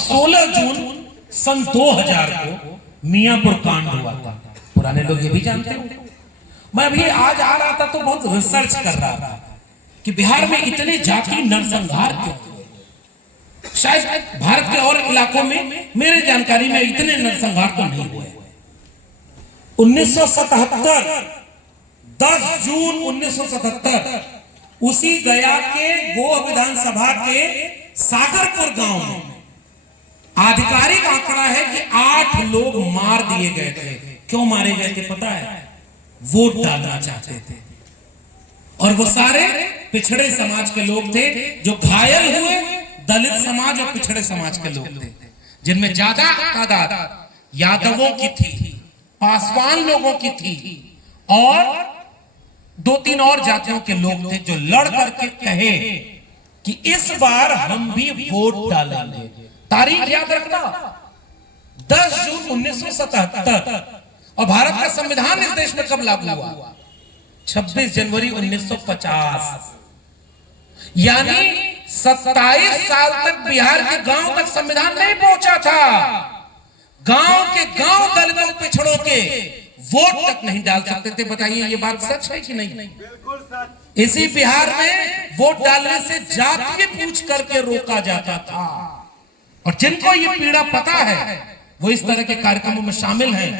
16 जून सन 2000 को मियापुर कांड हुआ था। पुराने लोग ये भी जानते हो। मैं अभी आज आ रहा था तो बहुत रिसर्च कर रहा था कि बिहार में इतने जाति नरसंहार क्यों हुए। शायद भारत के और इलाकों में मेरे जानकारी में इतने नरसंहार तो नहीं हुए। 1977 10 जून 1977 उसी गया के गोह विधानसभा के सागरपुर गांव में आधिकारिक आंकड़ा है कि 8 लोग मार दिए गए थे। क्यों मारे गए थे पता है? वोट डालना चाहते थे। और वो सारे पिछड़े समाज के लोग थे। जो घायल हुए दलित समाज और पिछड़े समाज के लोग थे, जिनमें ज्यादा तादाद यादवों की थी, पासवान लोगों की थी और 2-3 और जातियों के लोग थे जो लड़ करके कहे कि इस बार हम भी वोट डालेंगे। तारीख याद रखना, 10 जून 1977। और भारत का संविधान इस देश में कब लागू हुआ? 26 जनवरी 1950। यानी 27 साल तक बिहार के गांव तक संविधान नहीं पहुंचा था। गांव के गांव दलितों पिछड़ों के वोट तक नहीं डाल सकते थे। बताइए ये बात सच है कि नहीं? बिल्कुल सच। इसी बिहार में वोट डालने से जातीय पूछ करके रोका जाता था। और जिनको ये पीड़ा पता है वो इस तरह के कार्यक्रमों में शामिल हैं।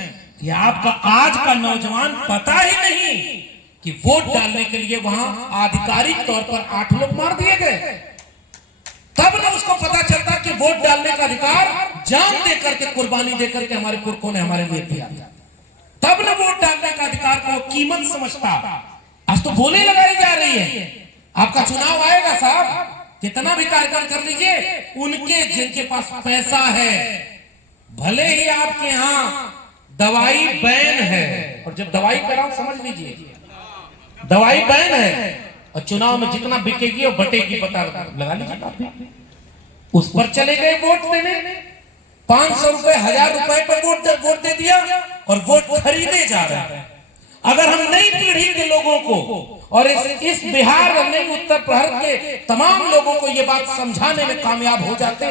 ये आपका आज का नौजवान पता ही नहीं कि वोट डालने के लिए वहां आधिकारिक तौर पर 8 लोग मार दिए गए। तब ना उसको पता चलता कि वोट डालने का अधिकार जान दे करके, कुर्बानी दे करके हमारे पुरखों ने हमारे लिए दिया। तब ना वोट डालने का अधिकार को कीमत समझता। आज तो बोली लगाई जा रही है। आपका चुनाव आएगा साहब, कितना भी कार्यक्रम कर लीजिए, उनके जिनके पास पैसा है, भले ही आपके यहां दवाई बैन है, और जब दवाई कराओ समझ लीजिए दवाई बैन है, और चुनाव में जितना बिकेगी और बटेगी पता लगा लीजिए। उस पर चले गए वोट देने, 500 रुपए 1000 रुपए पर वोट दे दिया और वोट खरीदे जा रहे हैं। अगर हम नई पीढ़ी के लोगों को और इस बिहार और नई उत्तर भारत के तमाम लोगों को यह बात समझाने में कामयाब हो जाते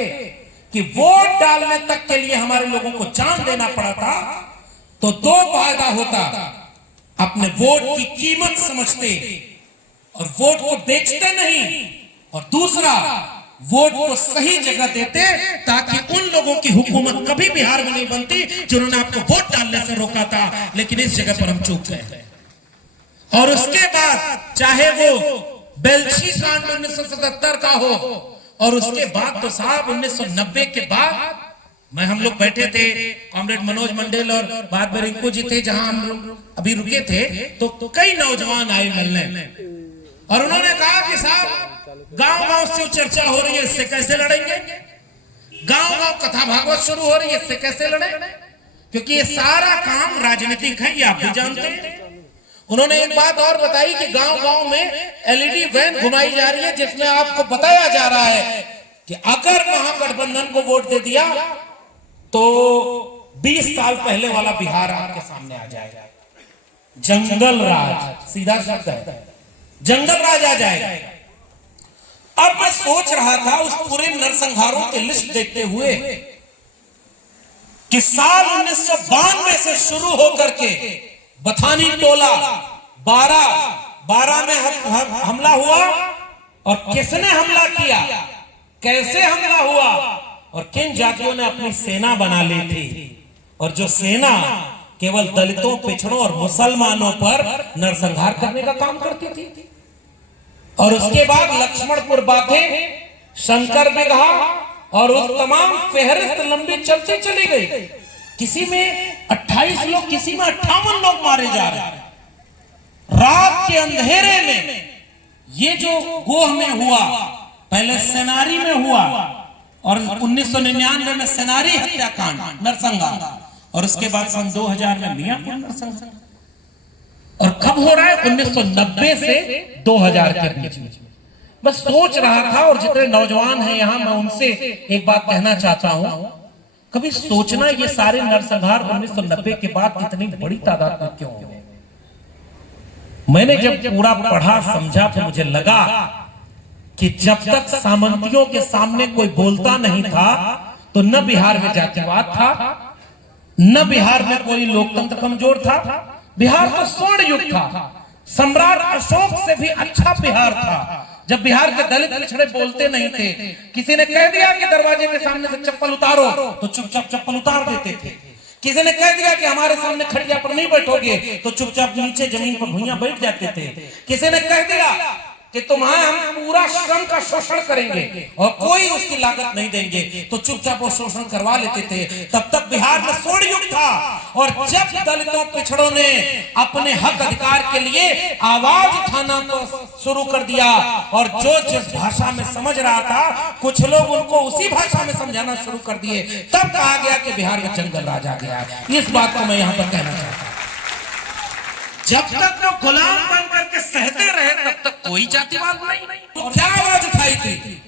कि वोट डालने तक के लिए हमारे लोगों को जान देना पड़ा था, तो 2 फायदा होता। अपने वोट की कीमत समझते और वोट को बेचते नहीं, और दूसरा वोट को सही जगह देते ताकि उन लोगों की हुकूमत कभी बिहार में नहीं बनती जिन्होंने आपको वोट डालने से रोका था। लेकिन इस जगह पर हम चूक गए। और उसके बाद चाहे वो बेलछी कांड 1977 का हो, और उसके बाद तो साहब 1990 के बाद मैं हम लोग बैठे थे, कॉमरेड मनोज मंडल और बाद में रिंकू जी थे, जहां हम लोग अभी रुके थे, तो कई नौजवान आए मिलने और उन्होंने कहा कि साहब गांव-गांव से चर्चा हो रही है, इससे कैसे लड़ेंगे? गांव-गांव कथा भागवत शुरू हो रही है, इससे कैसे लड़े? क्योंकि ये सारा काम राजनीतिक है, ये आप भी जानते हैं। उन्होंने एक बात और बताई कि गांव-गांव में एलईडी वैन घुमाई जा रही है, जिसमें आपको बताया जा रहा है कि अगर महागठबंधन को वोट दे दिया तो 20 साल पहले वाला बिहार आपके सामने आ जाएगा। जंगल राज, सीधा शब्द है, जंगल राज आ जाएगा। अब मैं सोच रहा था उस पूरे नरसंहारों की लिस्ट देखते हुए कि साल 1992 से शुरू होकर के बथानी टोला 12 में हमला हुआ, और किसने हमला किया, कैसे हमला हुआ, और किन जातियों ने अपनी सेना बना ली थी, और जो सेना केवल दलितों, पिछड़ों और मुसलमानों पर नरसंहार करने का काम करती थी। और उसके बाद लक्ष्मणपुर बाथे, शंकर बिगहा और उस तमाम फेहरिस्त लंबी चलती चली गई। किसी में 28 लोग, किसी में 58 लोग मारे जा रहे हैं। रात के अंधेरे में ये जो गोह में हुआ, पहले सेनारी में हुआ, और 1999 में सेनारी हत्याकांड नरसंहार, और उसके बाद सन 2000 में मियापुर नरसंहार। और कब हो रहा है? 1990 से 2000 के बीच में। मैं सोच रहा था, और जितने नौजवान हैं यहां, मैं उनसे एक बात कहना चाहता हूं, कभी सोचना ये सारे नरसंहार 1990 के बाद इतनी बड़ी तादाद में क्यों हुए? मैंने जब पूरा पढ़ा समझा तो मुझे लगा कि जब तक सामंतियों के सामने कोई बोलता नहीं था, तो न बिहार में जातिवाद था, न बिहार में कोई लोकतंत्र कमजोर था। बिहार तो स्वर्ण युग था, सम्राट अशोक से भी अच्छा बिहार था, जब बिहार के दलित पिछड़े बोलते नहीं थे। किसी ने कह दिया कि दरवाजे के सामने से चप्पल उतारो तो चुपचाप चप्पल उतार देते थे। किसी ने कह दिया कि हमारे सामने खटिया पर नहीं बैठोगे तो चुपचाप नीचे जमीन पर भुइयां बैठ जाते थे। किसी ने कह दिया कि तुम्हारा हम पूरा श्रम का शोषण करेंगे और कोई उसकी लागत नहीं देंगे तो चुपचाप वो शोषण करवा लेते थे। तब तक बिहार में स्वर्ण युग था। और जब दलितों पिछड़ों ने अपने हक अधिकार के लिए आवाज उठाना तो शुरू कर दिया और जो जिस भाषा में समझ रहा था कुछ लोग उनको उसी भाषा में समझाना शुरू कर दिए, तब कहा गया कि बिहार में जंगल राज आ गया। इस बात को मैं यहां पर कहना चाहता हूं, जब तक वो गुलाम बन करके सहते रहे तब तक कोई जातिवाद नहीं। तो क्या आवाज उठाई थी?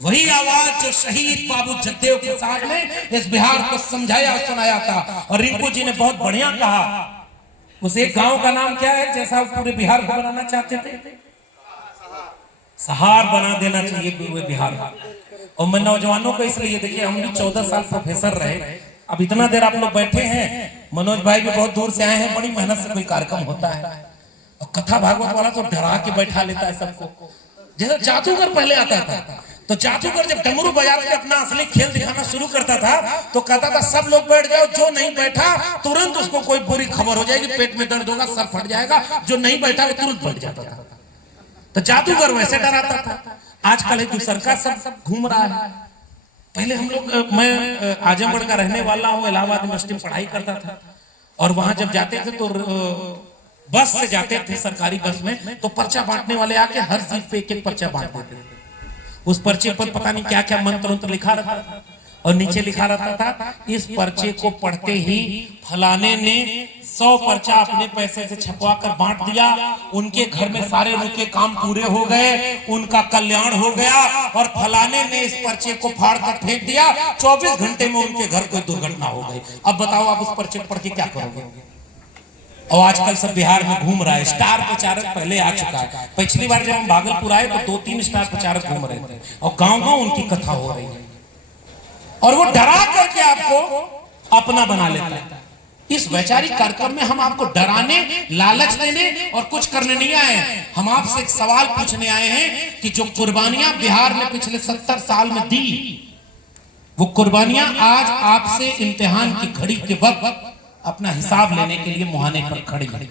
वही आवाज जो शहीद बाबू जगदेव प्रसाद ने इस बिहार को समझाया सुनाया था। और रिंकू जी ने बहुत बढ़िया कहा, उस एक गांव का नाम क्या है जैसा वो पूरे बिहार को बनाना चाहते थे? सहार बना देना चाहिए पूरे बिहार का। और मैं नौजवानों को इसलिए, देखिए हम भी 14 साल प्रोफेसर रहे, अब इतना देर आप लोग बैठे हैं, मनोज भाई भी बहुत दूर से आए हैं, बड़ी मेहनत से कोई कार्यक्रम होता है और कथा भागवत वाला तो डरा के बैठा लेता है सबको। जैसे जादूगर पहले आता था तो जादूगर जब डमरू बजा के अपना असली खेल दिखाना शुरू करता था तो कहता था सब लोग बैठ जाओ, जो नहीं बैठा तुरंत उसको कोई बुरी खबर हो जाएगी, पेट में दर्द होगा, सर फट जाएगा, जो नहीं बैठा वो तुरंत बैठ जाता था। तो जादूगर वैसे डराता था। आजकल एक दूसर का सब घूम रहा है। पहले हम लोग, मैं आजमगढ़ का रहने वाला हूँ, इलाहाबाद यूनिवर्सिटी में पढ़ाई करता था और वहां जब जाते थे तो बस से जाते थे, सरकारी बस में, तो पर्चा बांटने वाले आके हर सीट पे एक एक पर्चा बांट देते थे। उस पर्चे पर पता नहीं क्या क्या मंत्र मंत्र लिखा रहता था और नीचे लिखा रहता था इस पर्चे को पढ़ते ही फलाने ने 100 पर्चा अपने पैसे से छपवा कर बांट दिया, उनके घर में सारे उनके काम पूरे हो गए, उनका कल्याण हो गया। और फलाने ने इस पर्चे को फाड़ कर फेंक दिया, 24 घंटे में उनके घर कोई दुर्घटना हो गई। अब बताओ आप उस पर्चे पढ़ के क्या करोगे? और आजकल सब बिहार में घूम रहा है, स्टार प्रचारक पहले आ चुका है। पिछली बार जब हम भागलपुर आए तो 2-3 स्टार प्रचारक घूम रहे थे और गांव-गांव उनकी कथा हो रही है और वो डरा करके आपको अपना बना लेता है। इस वैचारिक कार्यक्रम में हम आपको डराने, लालच देने और कुछ करने नहीं आए हैं। हम आपसे एक सवाल पूछने आए हैं कि जो कुर्बानियां बिहार में पिछले 70 साल में दी, वो कुर्बानियां आज आपसे इम्तिहान की घड़ी के वक्त अपना हिसाब लेने के लिए मुहाने पर खड़ी है।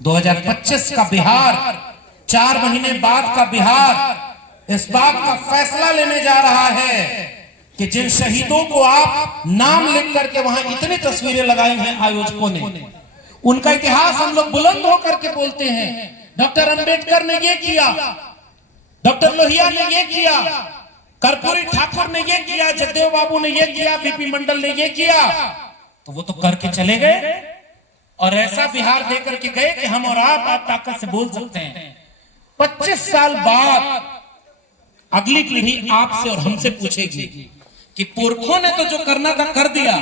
2025 का बिहार, 4 महीने बाद का बिहार इस बात का फैसला लेने जा रहा है कि जिन शहीदों को आप नाम लिख करके वहां इतनी तस्वीरें लगाई हैं आयोजकों ने, उनका इतिहास हम लोग बुलंद होकर के बोलते हैं। डॉक्टर अंबेडकर ने ये किया, डॉक्टर लोहिया ने ये किया, कर्पूरी ठाकुर ने ये किया, जगदेव बाबू ने ये किया, बीपी मंडल ने ये किया, तो वो तो करके चले गए और ऐसा बिहार देकर के गए कि हम और आप ताकत से बोल सकते हैं 25 साल बाद अगली पीढ़ी आपसे और हमसे पूछेगी कि पुरखों ने तो जो करना था कर दिया,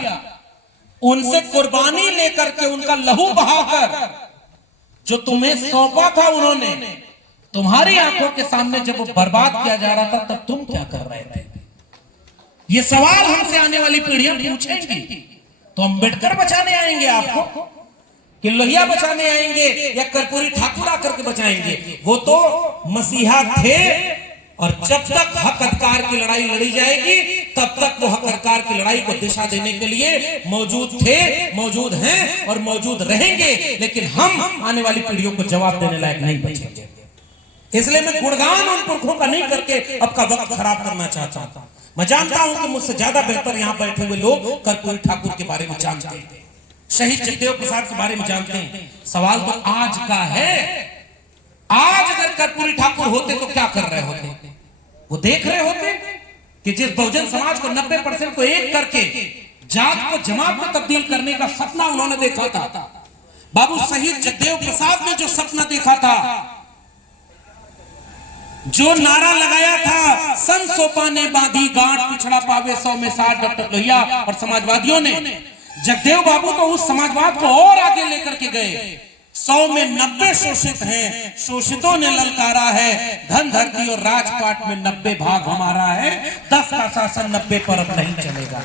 उनसे कुर्बानी लेकर के उनका लहू बहाकर जो तुम्हें सौंपा था उन्होंने, तुम्हारी आंखों के सामने जब वो बर्बाद किया जा रहा था तब तुम क्या कर रहे थे? ये सवाल हमसे आने वाली पीढ़ियां पूछेंगी। तो अंबेडकर बचाने आएंगे आपको कि लोहिया बचाने आएंगे या कर्पूरी ठाकुर आकर के बचाएंगे? वो तो मसीहा थे और जब तक हक अधिकार की लड़ाई लड़ी जाएगी तब तक वो हक अधिकार की लड़ाई को दिशा देने के लिए मौजूद थे, मौजूद हैं और मौजूद रहेंगे। लेकिन हम आने वाली पीढ़ियों को जवाब देने लायक नहीं बचेंगे। इसलिए मैं गुणगान उन पुरखों का नहीं करके अब का वक्त खराब करना चाहता हूं। मैं जानता हूं कि मुझसे ज्यादा बेहतर यहां बैठे हुए लोग कर्पूरी ठाकुर के बारे में जानते हैं, शहीद जगदेव प्रसाद के बारे में जानते हैं। सवाल तो आज का है, आज अगर कर्पूरी ठाकुर होते तो क्या कर रहे होते? वो देख रहे होते कि जिस बहुजन समाज को 90% को एक करके जात को जमात में तब्दील करने का सपना उन्होंने देखा था, बाबू शहीद जगदेव प्रसाद ने जो सपना देखा था, जो नारा लगाया था, सन सोपा ने बांधी गांठ पिछड़ा पावे 100 में 60, डॉक्टर लोहिया और समाजवादियों ने, जगदेव बाबू तो उस समाजवाद को और आगे लेकर के गए 100 में 90 शोषित हैं, शोषितों ने ललकारा है, धन धरती और राजपाट में 90 भाग हमारा है, 10 का शासन 90 पर अब नहीं चलेगा।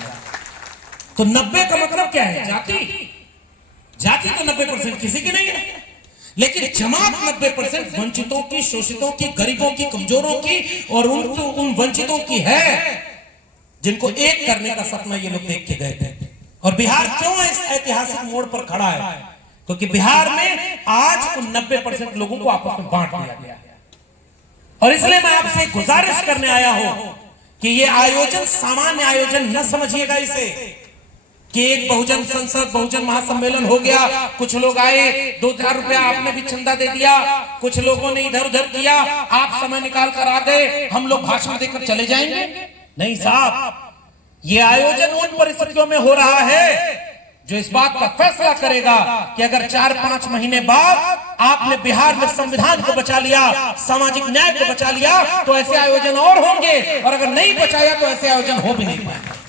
तो 90 का मतलब क्या है? जाति। जाति तो 90% किसी की नहीं है, लेकिन जमात 90% वंचितों की, शोषितों की, गरीबों की, कमजोरों की और उन वंचितों की है, जिनको एक करने का सपना ये लोग देख के गए थे। और बिहार क्यों इस ऐतिहासिक मोड़ पर खड़ा है? क्योंकि बिहार में आज उन 90% लोगों को आपस में बांट दिया गया। और इसलिए मैं आपसे गुजारिश करने आया हूं कि ये आयोजन सामान्य आयोजन न समझिएगा इसे, कि एक बहुजन संसद, बहुजन महासम्मेलन हो गया, कुछ लोग आए, 2000 रुपया आपने भी चंदा दे दिया, कुछ लोगों ने इधर उधर किया, आप समय निकाल कर आ गए, हम लोग भाषण देकर चले जाएंगे। नहीं साहब, ये आयोजन उन परिस्थितियों में हो रहा है जो इस बात का फैसला करेगा कि अगर 4-5 महीने बाद आपने बिहार में संविधान को बचा लिया, सामाजिक न्याय को बचा लिया, तो ऐसे आयोजन और होंगे, और अगर नहीं बचाया तो ऐसे आयोजन हो भी नहीं पाएंगे।